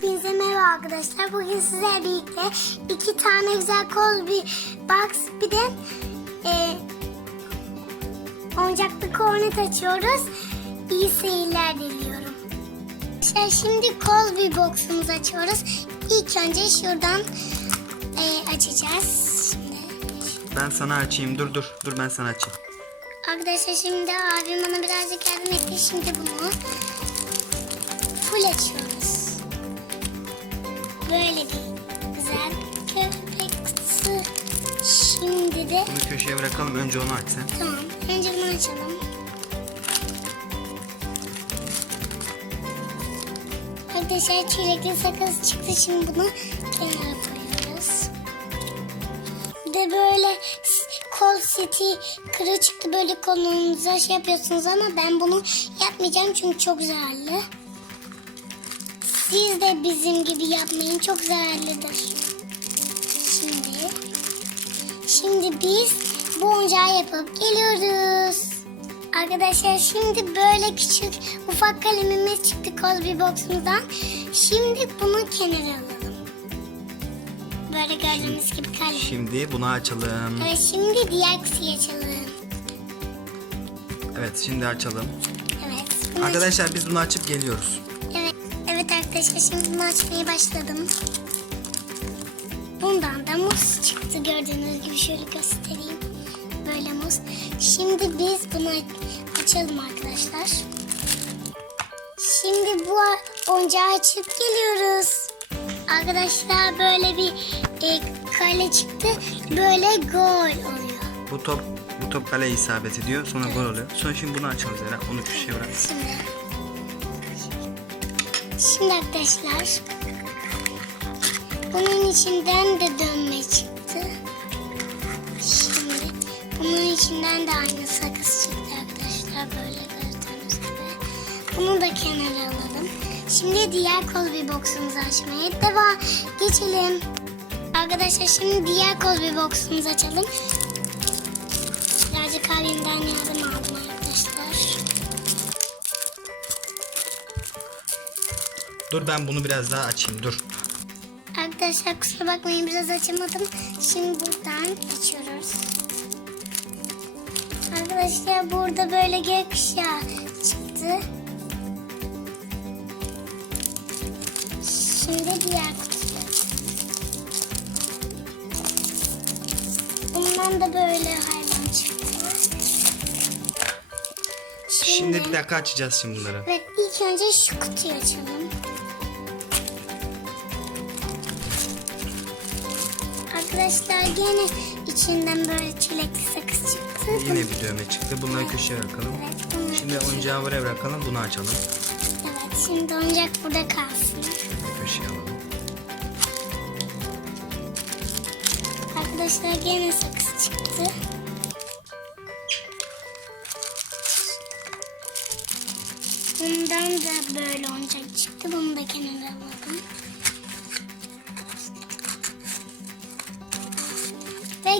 Hepinize merhaba arkadaşlar. Bugün sizlerle birlikte iki tane güzel kol bir box bir de e, oyuncaklı kornet açıyoruz. İyi seyirler diliyorum. Arkadaşlar şimdi kol bir box'umuzu açıyoruz. İlk önce şuradan e, açacağız. Şimdi. Ben sana açayım. Dur dur. Dur ben sana açayım. Arkadaşlar şimdi abim bana birazcık yardım etti. Şimdi bunu full açıyoruz. Böyle bir güzel köpek kutusu. Şimdi de Bunu köşeye bırakalım. Önce onu aç sen. tamam. Önce bunu açalım. Arkadaşlar çilekli sakız çıktı. Şimdi bunu kenara koyuyoruz. Bir de böyle kol seti kırı çıktı. Böyle kolunuza şey yapıyorsunuz ama ben bunu yapmayacağım çünkü çok zararlı. Siz de bizim gibi yapmayın. Çok zararlıdır. Şimdi Şimdi biz bu oyuncağı yapıp geliyoruz. Arkadaşlar şimdi böyle küçük ufak kalemimiz çıktı Cosby Box'umuzdan. Şimdi bunu kenara alalım. Böyle gördüğünüz gibi kalem. Şimdi bunu açalım. Evet şimdi diğer kutuyu açalım. Evet şimdi açalım. Evet. Arkadaşlar biz bunu açıp geliyoruz. Evet, evet arkadaşlar şimdi bunu açmaya başladım. Bundan da muz çıktı gördüğünüz gibi şöyle göstereyim. Böyle muz. Şimdi biz bunu açalım arkadaşlar. Şimdi bu oyuncağı açıp geliyoruz. Arkadaşlar böyle bir e, kale çıktı. Böyle gol oluyor. Bu top bu top kaleye isabet ediyor. Sonra gol oluyor. Sonra şimdi bunu açalım Zera. Onu köşeye bırak. Şimdi. Şimdi arkadaşlar. Bunun içinden de dönme çıktı. Şimdi bunun içinden de aynı sakız çıktı arkadaşlar. Böyle gördüğünüz gibi. Bunu da kenara alalım. Şimdi diğer kol bir box'umuzu açmaya devam geçelim. Arkadaşlar şimdi diğer kol bir box'umuzu açalım. Birazcık abimden yardım Dur ben bunu biraz daha açayım. Dur. Arkadaşlar kusura bakmayın biraz açamadım. Şimdi buradan açıyoruz. Arkadaşlar burada böyle gökkuşağı çıktı. Şimdi diğer kutuya. Bundan da böyle hayvan çıktı. Şimdi bir dakika açacağız şimdi bunları. Evet ilk önce şu kutuyu açalım. Arkadaşlar gene içinden böyle çilekli sakız çıktı. Yine bir dövme çıktı. Bunları köşeye bırakalım. Evet, bunu Şimdi oyuncağı buraya bırakalım. Bunu açalım. Evet şimdi oyuncak burada kalsın. Köşeye alalım. Arkadaşlar gene sakız çıktı. Bundan da böyle oyuncak çıktı. Bunu da kenara alalım.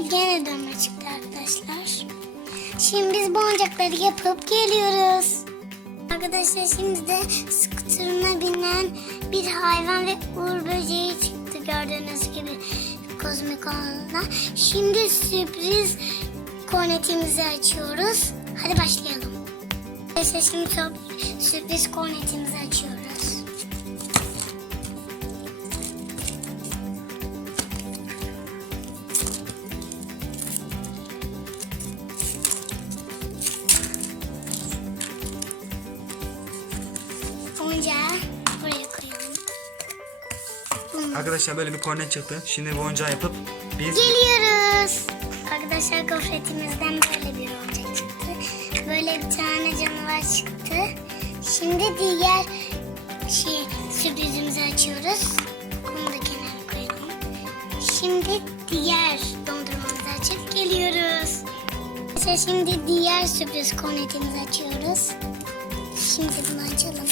Gene dönme çıktı arkadaşlar. Şimdi biz bu yapıp geliyoruz. Arkadaşlar şimdi de skuterına binen bir hayvan ve uğur böceği çıktı gördüğünüz gibi kozmik olanla. Şimdi sürpriz kornetimizi açıyoruz. Hadi başlayalım. Arkadaşlar şimdi sürpriz kornetimizi açıyoruz. Arkadaşlar böyle bir kornet çıktı. Şimdi bu oyuncağı yapıp biz Geliyoruz. Arkadaşlar gofretimizden böyle bir oyuncak çıktı. Böyle bir tane canavar çıktı. Şimdi diğer şey sürprizimizi açıyoruz. Bunu da kenara koyalım. Şimdi diğer dondurmamızı açıp geliyoruz. Mesela şimdi diğer sürpriz kornetimizi açıyoruz. Şimdi bunu açalım.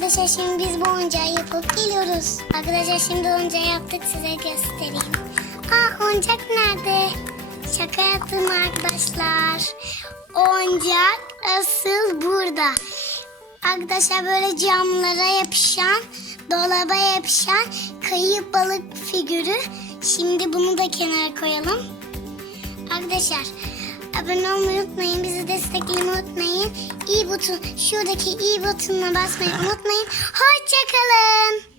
Arkadaşlar şimdi biz bu oyuncağı yapıp geliyoruz. Arkadaşlar şimdi oyuncağı yaptık size göstereyim. Aa oyuncak nerede? Şaka yaptım arkadaşlar. Oyuncak asıl burada. Arkadaşlar böyle camlara yapışan, dolaba yapışan kayıp balık figürü. Şimdi bunu da kenara koyalım. Arkadaşlar abone olmayı unutmayın. Bizi desteklemeyi unutmayın. İyi buton, şuradaki iyi butonuna basmayı unutmayın. Hoşçakalın.